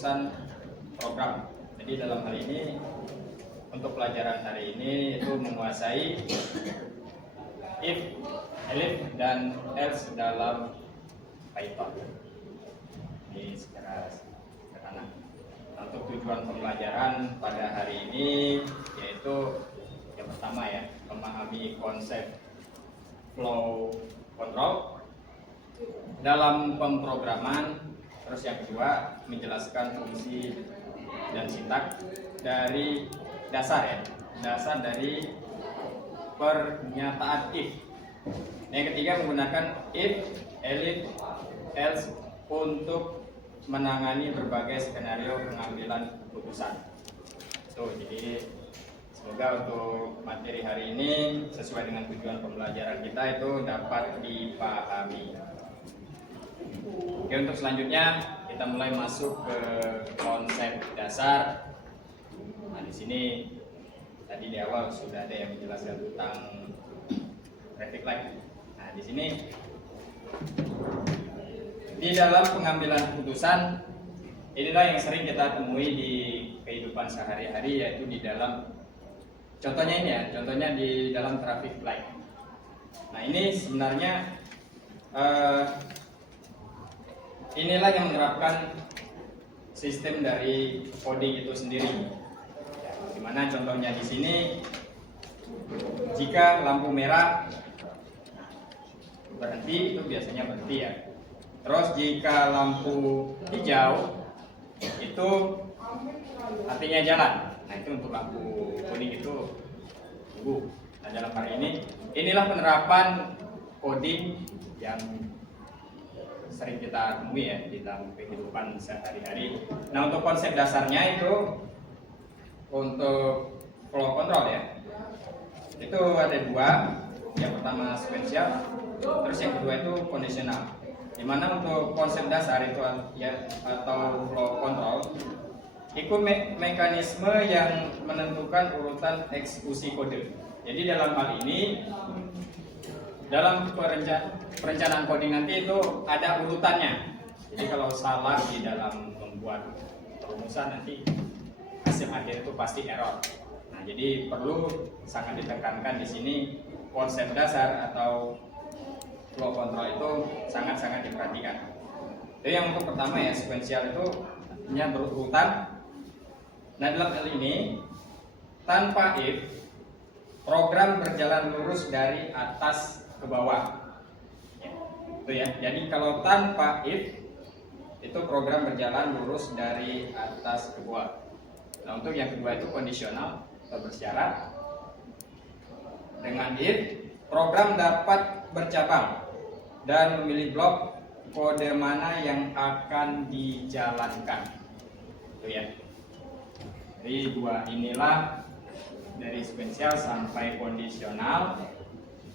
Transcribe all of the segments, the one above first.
keputusan program. Jadi dalam hal ini untuk pelajaran hari ini itu menguasai if, elif, dan else dalam Python. Ini secara sederhana. Untuk tujuan pembelajaran pada hari ini yaitu yang pertama ya, memahami konsep flow control dalam pemrograman. Terus yang kedua, menjelaskan fungsi dan sintak dari dasar ya, dasar dari pernyataan if. Yang ketiga, menggunakan if, elif, else untuk menangani berbagai skenario pengambilan keputusan. Jadi semoga untuk materi hari ini sesuai dengan tujuan pembelajaran kita itu dapat dipahami. Oke, untuk selanjutnya kita mulai masuk ke konsep dasar. Nah, di sini tadi di awal sudah ada yang menjelaskan tentang traffic light. Nah, di sini di dalam pengambilan keputusan inilah yang sering kita temui di kehidupan sehari-hari, yaitu di dalam contohnya ini ya, contohnya di dalam traffic light. Nah, ini sebenarnya inilah yang menerapkan sistem dari coding itu sendiri. Dimana contohnya di sini, jika lampu merah berhenti, itu biasanya berhenti ya. Terus jika lampu hijau itu artinya jalan. Nah, itu untuk lampu kuning itu tunggu. Nah, dalam hal ini inilah penerapan coding yang sering kita temui ya di dalam kehidupan sehari-hari. Nah, untuk konsep dasarnya itu untuk flow control ya, itu ada dua. Yang pertama sequential, terus yang kedua itu conditional. Dimana untuk konsep dasar itu ya, atau flow control, ikut mekanisme yang menentukan urutan eksekusi kode. Jadi dalam hal ini, dalam perencanaan coding nanti itu ada urutannya. Jadi kalau salah di dalam membuat rumusan nanti hasil akhir itu pasti error. Nah, jadi perlu sangat ditekankan di sini konsep dasar atau flow control itu sangat-sangat diperhatikan. Jadi yang untuk pertama ya, sequential itu artinya berurutan. Nah, dalam hal ini tanpa if, program berjalan lurus dari atas ke bawah. Itu ya. Jadi kalau tanpa if, itu program berjalan lurus dari atas ke bawah. Nah, untuk yang kedua itu kondisional atau bersyarat. Dengan if, program dapat bercabang dan memilih blok kode mana yang akan dijalankan. Itu ya. Jadi dua inilah, dari sequential sampai kondisional,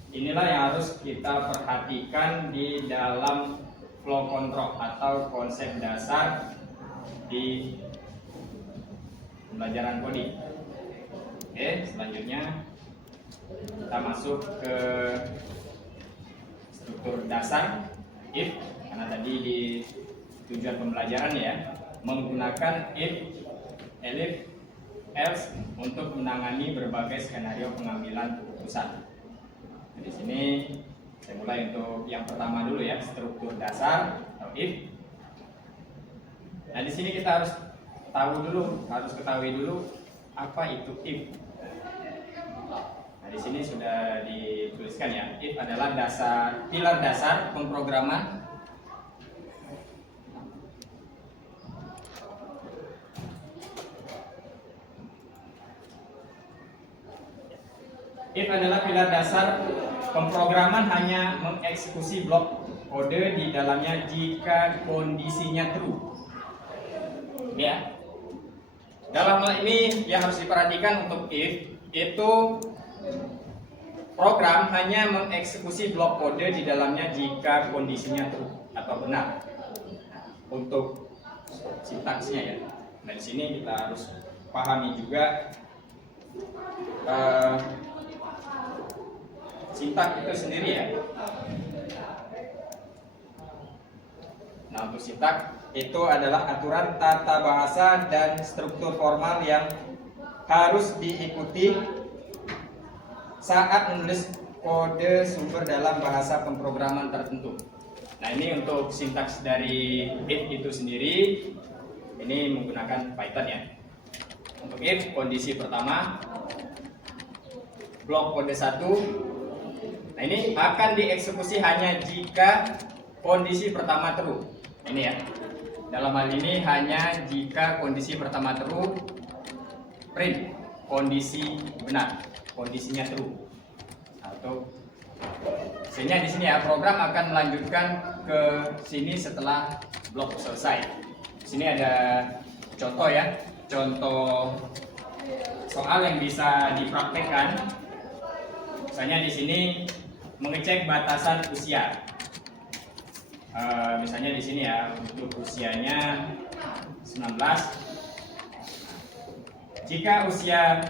inilah yang harus kita perhatikan di dalam flow control atau konsep dasar di pembelajaran coding. Oke, selanjutnya kita masuk ke struktur dasar if, karena tadi di tujuan pembelajaran ya, menggunakan if, elif, else untuk menangani berbagai skenario pengambilan keputusan. Di sini saya mulai untuk yang pertama dulu ya, struktur dasar atau if. Nah, di sini kita harus ketahui dulu apa itu if. Nah, di sini sudah dituliskan ya, if adalah pilar dasar pemrograman if adalah pilar dasar pemrograman hanya mengeksekusi blok kode di dalamnya jika kondisinya true. Ya. Dalam hal ini yang harus diperhatikan untuk if itu program hanya mengeksekusi blok kode di dalamnya jika kondisinya true atau benar. Untuk sintaksnya ya. Nah, di sini kita harus pahami juga sintak itu sendiri ya. Nah, untuk sintak itu adalah aturan tata bahasa dan struktur formal yang harus diikuti saat menulis kode sumber dalam bahasa pemrograman tertentu. Nah, ini untuk sintaks dari if itu sendiri, ini menggunakan Python ya. Untuk if, kondisi pertama, blok kode 1. Nah, ini akan dieksekusi hanya jika kondisi pertama true. Ini ya. Dalam hal ini hanya jika kondisi pertama true, print kondisi benar, kondisinya true. Atau sehingga di sini ya program akan melanjutkan ke sini setelah blok selesai. Di sini ada contoh ya, contoh soal yang bisa dipraktekkan. Misalnya di sini mengecek batasan usia. Misalnya di sini ya, untuk usianya 19. Jika usia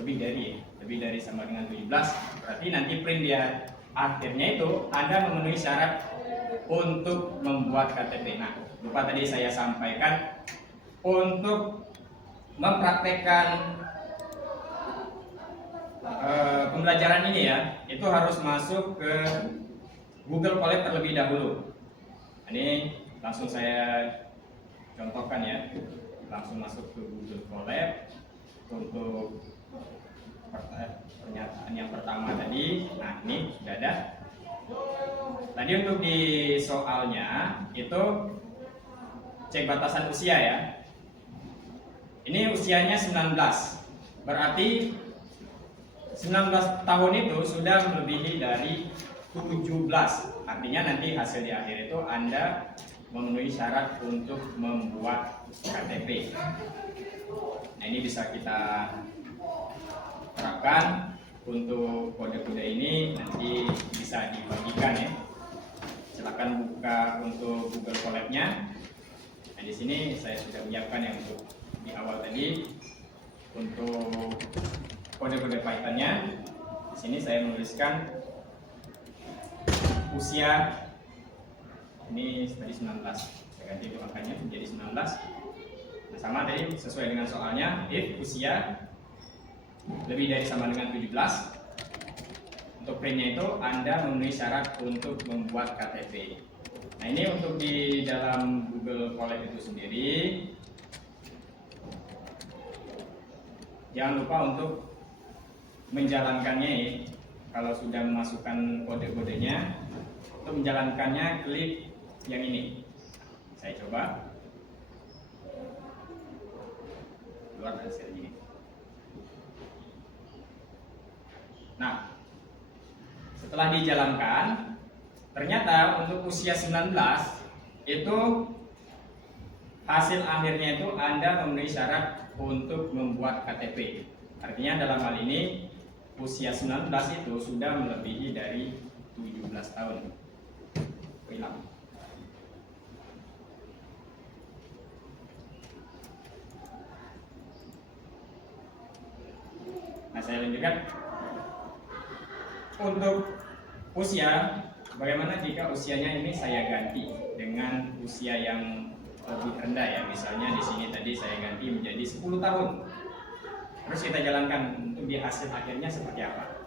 lebih dari sama dengan 17, berarti nanti print dia akhirnya itu Anda memenuhi syarat untuk membuat KTP. Nah, lupa tadi saya sampaikan, untuk mempraktekkan pembelajaran ini ya, itu harus masuk ke Google Colab terlebih dahulu. Ini langsung saya contohkan ya, langsung masuk ke Google Colab untuk pernyataan yang pertama tadi. Nah, ini sudah ada. Tadi untuk di soalnya itu cek batasan usia ya. Ini usianya 19. Berarti 19 tahun itu sudah melebihi dari 17. Artinya nanti hasil di akhir itu Anda memenuhi syarat untuk membuat KTP. Nah, ini bisa kita terapkan untuk kode-kode ini, nanti bisa dibagikan ya. Silakan buka untuk Google Colab-nya. Nah, di sini saya sudah menyiapkan yang untuk di awal tadi untuk kode-kode Python-nya. Di sini saya menuliskan usia ini tadi 19, saya ganti itu angkanya menjadi 19. Nah, sama tadi sesuai dengan soalnya, if usia lebih dari sama dengan 17, untuk printnya itu Anda memenuhi syarat untuk membuat KTP. Nah, ini untuk di dalam Google Colab itu sendiri, jangan lupa untuk menjalankannya ya. Kalau sudah memasukkan kode-kodenya, untuk menjalankannya klik yang ini. Saya coba keluar hasil ini. Nah, setelah dijalankan, ternyata untuk usia 19 itu hasil akhirnya itu Anda memenuhi syarat untuk membuat KTP. Artinya dalam hal ini usia 19 itu sudah melebihi dari 17 tahun. Hilang. Nah, saya lanjutkan. Untuk usia, bagaimana jika usianya ini saya ganti dengan usia yang lebih rendah ya? Misalnya di sini tadi saya ganti menjadi 10 tahun. Terus kita jalankan untuk di hasil akhirnya seperti apa.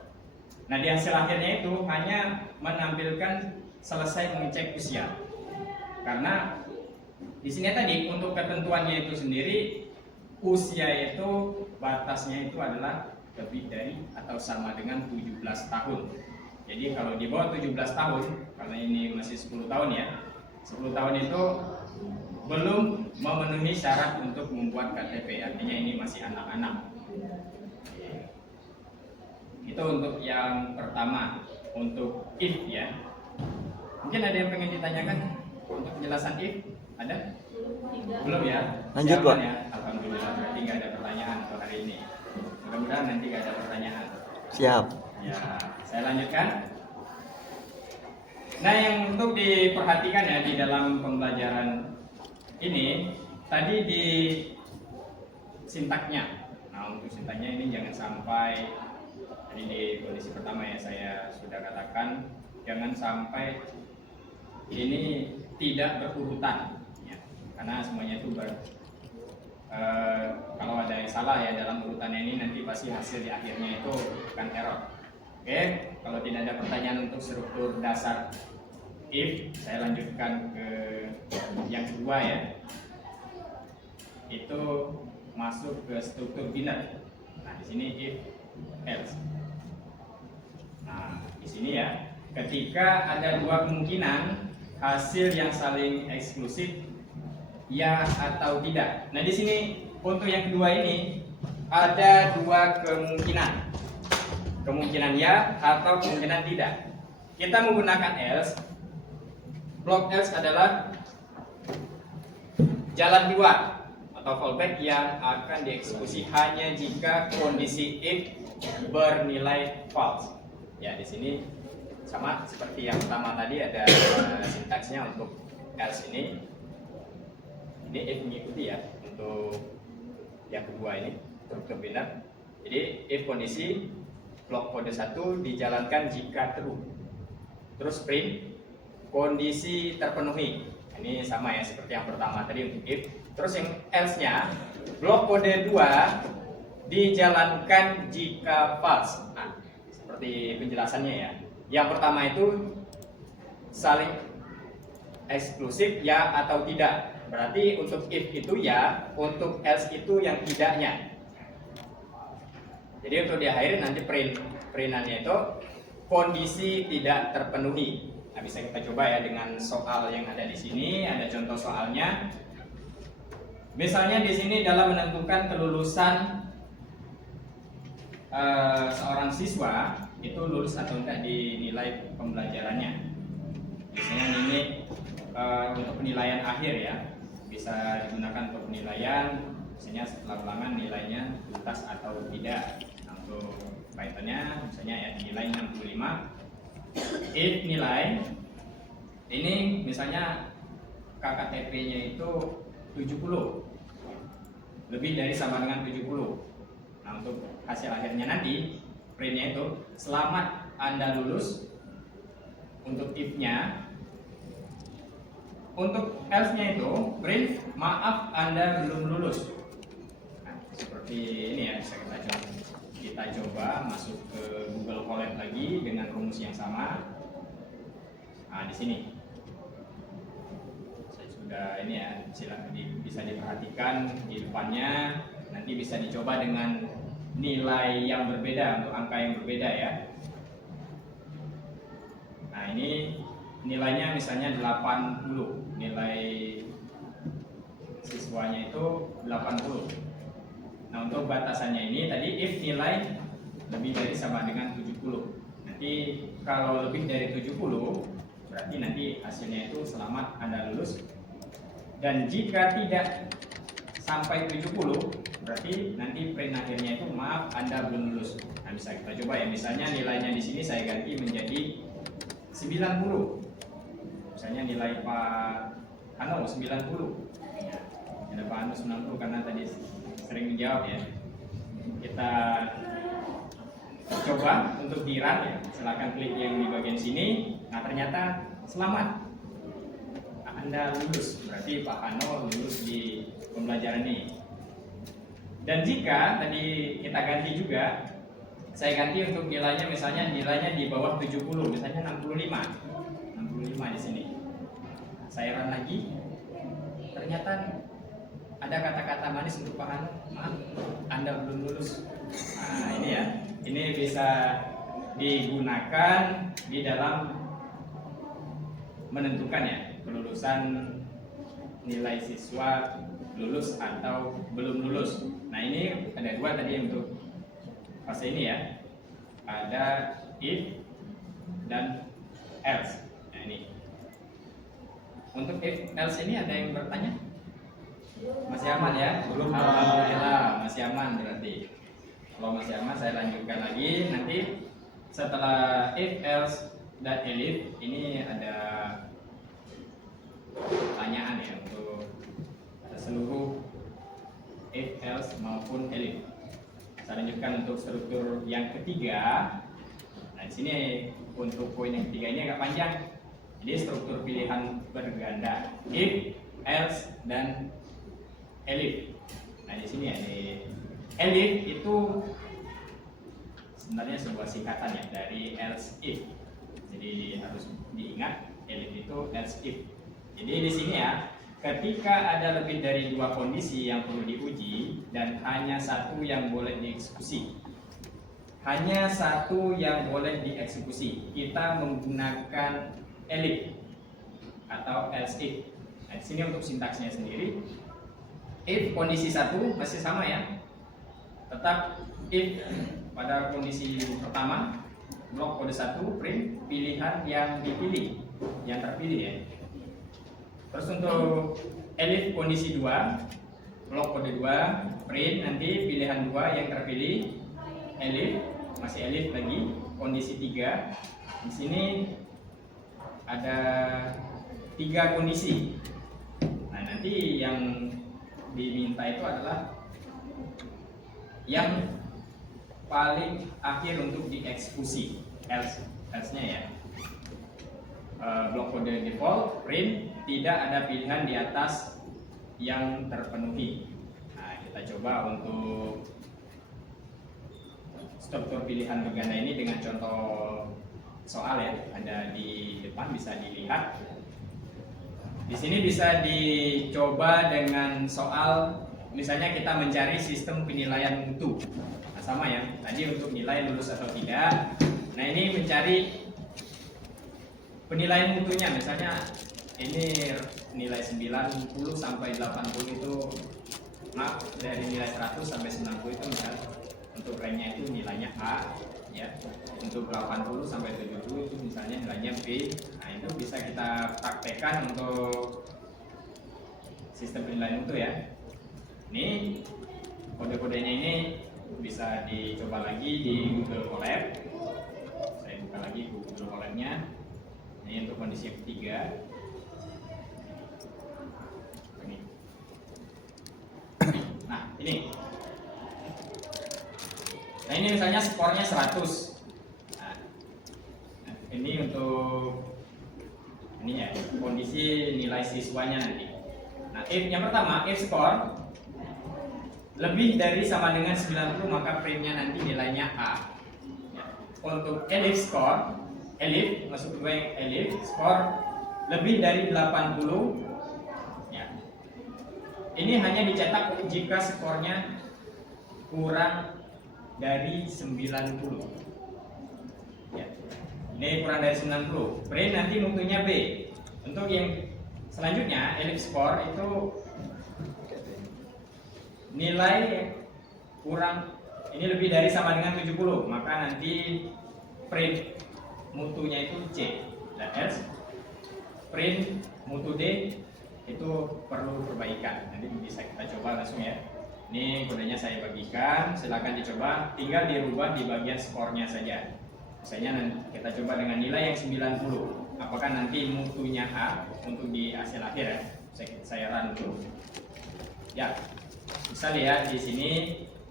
Nah, di hasil akhirnya itu hanya menampilkan selesai mengecek usia. Karena di sini tadi untuk ketentuannya itu sendiri, usia itu batasnya itu adalah lebih dari atau sama dengan 17 tahun. Jadi kalau di bawah 17 tahun, karena ini masih 10 tahun ya, 10 tahun itu belum memenuhi syarat untuk membuat KTP, artinya ini masih anak-anak. Itu untuk yang pertama, untuk if ya. Mungkin ada yang pengen ditanyakan untuk penjelasan if? Ada? Belum ya? Lanjut, Pak. Ya? Alhamdulillah, berarti nggak ada pertanyaan untuk hari ini. Mudah-mudahan nanti nggak ada pertanyaan. Siap. Ya, saya lanjutkan. Nah, yang untuk diperhatikan ya di dalam pembelajaran ini, tadi di sintaknya. Nah, untuk sintaknya ini jangan sampai, tadi di kondisi pertama ya saya sudah katakan, jangan sampai ini tidak berurutan ya, karena semuanya itu kalau ada yang salah ya dalam urutannya ini nanti pasti hasil di akhirnya itu akan error. Oke, kalau tidak ada pertanyaan untuk struktur dasar if, saya lanjutkan ke yang kedua ya, itu masuk ke struktur binar. Nah di sini if else. Nah di sini ya, ketika ada dua kemungkinan hasil yang saling eksklusif, ya atau tidak. Nah di sini untuk yang kedua ini ada dua kemungkinan ya atau kemungkinan tidak. Kita menggunakan else. Blok else adalah jalan dua atau fallback yang akan dieksekusi hanya jika kondisi if bernilai false. Ya di sini sama seperti yang pertama tadi, ada sintaksnya untuk else ini. Ini if mengikuti ya untuk yang kedua ini struktur binar. Jadi if kondisi blok kode 1 dijalankan jika true. Terus print kondisi terpenuhi. Ini sama ya seperti yang pertama tadi untuk if. Terus yang else-nya blok kode 2 dijalankan jika false. Nah, seperti penjelasannya ya. Yang pertama itu saling eksklusif ya atau tidak. Berarti untuk if itu ya, untuk else itu yang tidaknya. Jadi untuk di akhir nanti printannya itu kondisi tidak terpenuhi. Nah, bisa kita coba ya dengan soal yang ada di sini. Ada contoh soalnya. Misalnya di sini dalam menentukan kelulusan seorang siswa itu lulus atau enggak di nilai pembelajarannya. Biasanya ini untuk penilaian akhir ya, bisa digunakan untuk penilaian. Misalnya setelah ulangan nilainya tuntas atau tidak. Nah, untuk kaitannya misalnya ya nilai 65. If nilai ini misalnya KKTP-nya itu 70, lebih dari sama dengan 70. Nah untuk hasil akhirnya nanti printnya itu selamat Anda lulus untuk if-nya. Untuk else-nya itu print maaf Anda belum lulus. Nah, seperti ini ya, bisa kita coba masuk ke Google Colab lagi dengan rumus yang sama. Nah di sini saya sudah ini ya, silakan bisa diperhatikan di depannya. Nanti bisa dicoba dengan nilai yang berbeda untuk angka yang berbeda ya. Nah ini nilainya misalnya 80, nilai siswanya itu 80. Nah untuk batasannya ini tadi if nilai lebih dari sama dengan 70. Nanti kalau lebih dari 70 berarti nanti hasilnya itu selamat Anda lulus. Dan jika tidak sampai 70 berarti nanti print akhirnya itu maaf Anda belum lulus. Nah bisa kita coba ya, misalnya nilainya di sini saya ganti menjadi 90. Misalnya nilai Pak Ano 90. Ada Pak Ano 90 karena tadi sering menjawab ya. Kita coba untuk di run ya. Silakan klik yang di bagian sini. Nah ternyata selamat Anda lulus. Berarti Pak Ano lulus di pembelajaran ini. Dan jika tadi kita ganti juga, saya ganti untuk nilainya misalnya nilainya di bawah 70, misalnya 65 di sini. Saya run lagi, ternyata ada kata-kata manis untuk Pak Ano, maaf Anda belum lulus. Nah ini ya, ini bisa digunakan di dalam menentukan ya kelulusan nilai siswa lulus atau belum lulus. Nah ini ada dua tadi untuk fase ini ya, ada if dan else. Nah ini untuk if else ini ada yang bertanya? Masih aman ya? Belum. Alhamdulillah masih aman berarti. Kalau masih aman saya lanjutkan lagi. Nanti setelah if else dan elif ini ada pertanyaan ya untuk seluruh if else maupun elif. Saya lanjutkan untuk struktur yang ketiga. Nah di sini untuk poin yang ketiga ini agak panjang. Ini struktur pilihan berganda, if, else, dan elif. Nah di sini ya, di elif itu sebenarnya sebuah singkatan ya dari else if. Jadi harus diingat elif itu else if. Jadi di sini ya, ketika ada lebih dari dua kondisi yang perlu diuji dan hanya satu yang boleh dieksekusi. Hanya satu yang boleh dieksekusi. Kita menggunakan elif atau else if. Nah, di sini untuk sintaksnya sendiri, if kondisi satu masih sama ya, tetap if pada kondisi pertama blok kode 1 print pilihan yang dipilih, yang terpilih ya. Terus untuk elif kondisi 2 blok kode 2 print nanti pilihan 2 yang terpilih, elif masih elif lagi kondisi 3. Di sini ada 3 kondisi. Nah nanti yang diminta itu adalah yang paling akhir untuk dieksekusi, else-nya ya. Blok kode default print tidak ada pilihan di atas yang terpenuhi. Nah kita coba untuk struktur pilihan berganda ini dengan contoh soal ya, ada di depan bisa dilihat. Di sini bisa dicoba dengan soal, misalnya kita mencari sistem penilaian mutu. Nah, sama ya, tadi untuk nilai lulus atau tidak. Nah ini mencari penilaian mutunya, misalnya ini nilai 90 sampai 80 itu, maaf, dari nilai 100 sampai 90 itu misalnya untuk ranknya itu nilainya A ya. Untuk 80 sampai 70 itu misalnya nilainya B. Nah itu bisa kita praktekkan untuk sistem penilaian mutu ya. Ini kode-kodenya ini bisa dicoba lagi di Google Colab. Saya buka lagi Google Colab-nya. Ini untuk kondisi ketiga. Ini. Nah ini. Nah ini misalnya skornya 100. Nah, ini untuk ini ya, kondisi nilai siswanya nanti. Nah if yang pertama, if skor lebih dari sama dengan 90 maka printnya nanti nilainya A ya. Untuk elif skor, elif masuk kedua yang elif skor lebih dari 80 ya. Ini hanya dicetak jika skornya kurang dari 90 ya. Ini kurang dari 90, print nanti mutunya B. Untuk yang selanjutnya elif skor itu nilai kurang, ini lebih dari sama dengan 70 maka nanti print mutunya itu C. Dan else print mutu D itu perlu perbaikan. Nanti bisa kita coba langsung ya. Ini kodenya saya bagikan, silakan dicoba, tinggal dirubah di bagian skornya saja. Misalnya kita coba dengan nilai yang 90. Apakah nanti mutunya A untuk di hasil akhir ya? Saya run dulu. Ya, bisa lihat di sini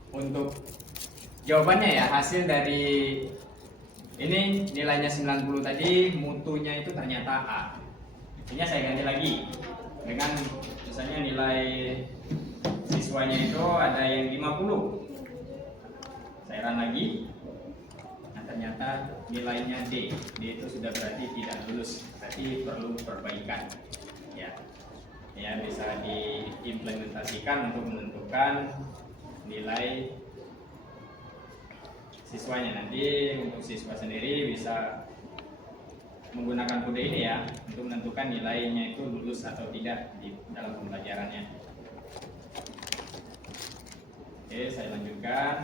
untuk jawabannya ya, hasil dari ini nilainya 90 tadi, mutunya itu ternyata A. Ini saya ganti lagi dengan misalnya nilai siswanya itu ada yang 50. Saya run lagi. Nah, ternyata nilainya D. D itu sudah berarti tidak lulus, berarti perlu perbaikan. Ya. Ya, bisa diimplementasikan untuk menentukan nilai siswanya. Nanti untuk siswa sendiri bisa menggunakan kode ini ya untuk menentukan nilainya itu lulus atau tidak di dalam pembelajarannya. Oke, saya lanjutkan.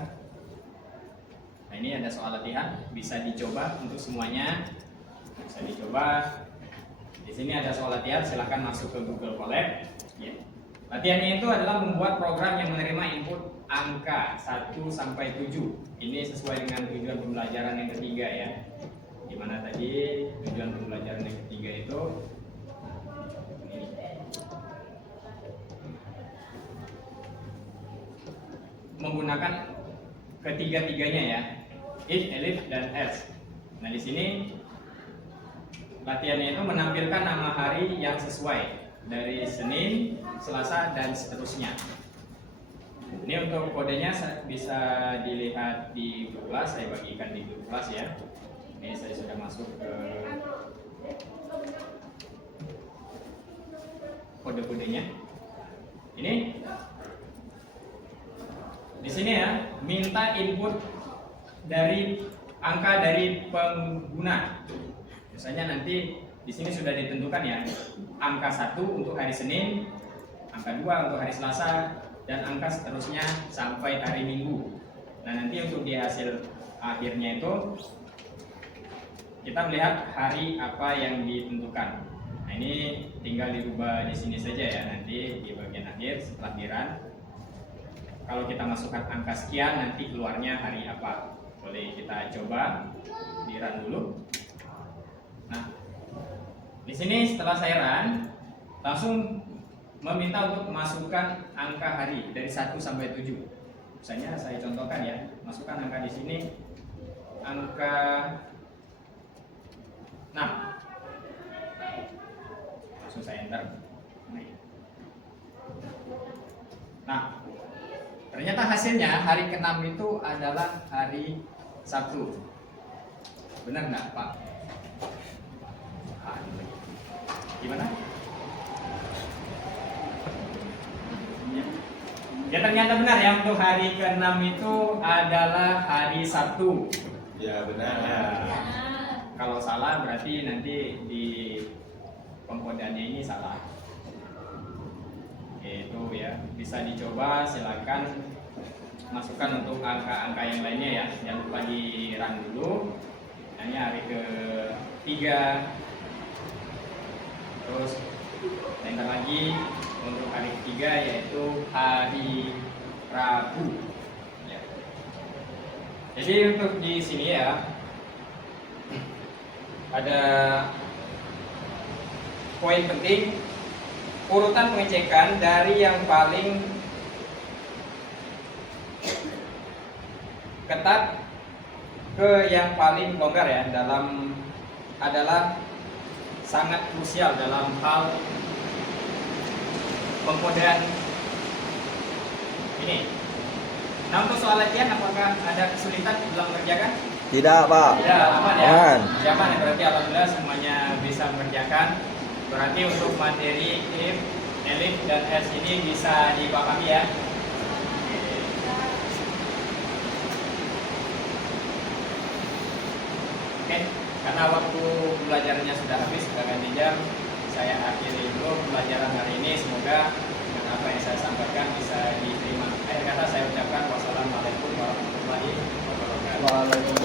Nah, ini ada soal latihan, bisa dicoba untuk semuanya. Bisa dicoba. Di sini ada soal latihan, silahkan masuk ke Google Colab. Ya. Latihannya itu adalah membuat program yang menerima input angka 1 sampai 7. Ini sesuai dengan tujuan pembelajaran yang ketiga ya. Dimana tadi tujuan pembelajaran yang ketiga itu ini. Menggunakan ketiga-tiganya ya, if, elif, dan else. Nah di sini latihannya itu menampilkan nama hari yang sesuai dari Senin, Selasa, dan seterusnya. Ini untuk kodenya bisa dilihat di grup kelas, saya bagikan di grup kelas ya. Ini saya sudah masuk ke kode-kodenya. Ini di sini ya, minta input dari angka dari pengguna. Misalnya nanti di sini sudah ditentukan ya, angka 1 untuk hari Senin, angka 2 untuk hari Selasa, dan angka seterusnya sampai hari Minggu. Nah, nanti untuk di hasil akhirnya itu kita melihat hari apa yang ditentukan. Nah, ini tinggal dirubah di sini saja ya, nanti di bagian akhir setelah di-run. Kalau kita masukkan angka sekian, nanti keluarnya hari apa. Boleh kita coba di-run dulu. Nah, di sini setelah saya run, langsung meminta untuk masukkan angka hari dari 1 sampai 7. Misalnya saya contohkan ya, masukkan angka di sini angka 6. Langsung saya enter. Nah, ternyata hasilnya hari ke-6 itu adalah hari Sabtu. Benar nggak, Pak? Gimana? Ya ternyata benar ya, untuk hari ke-6 itu adalah hari Sabtu. Ya benar. Ya. Kalau salah berarti nanti di pengkodeannya ini salah. Itu ya, bisa dicoba, silakan masukkan untuk angka-angka yang lainnya ya. Jangan lupa di run dulu. Ini hari ke-3. Terus enter lagi untuk hari ketiga, yaitu hari Rabu ya. Jadi untuk di sini ya ada poin penting, urutan pengecekan dari yang paling ketat ke yang paling longgar ya, dalam adalah sangat krusial dalam hal pengkodean ini. Nah, untuk soal latihan apakah ada kesulitan dalam mengerjakan? Tidak, Pak. Tidak, aman ya. Aman. Aman ya, berarti alhamdulillah semuanya bisa mengerjakan. Berarti untuk materi if, elif, dan else ini bisa dipahami ya. Oke, karena waktu belajarnya sudah habis, sudah ganti jam, saya akhiri dulu pembelajaran hari ini. Semoga dengan apa yang saya sampaikan bisa diterima. Akhir kata saya ucapkan wassalamualaikum warahmatullahi wabarakatuh. Waalaikumsalam.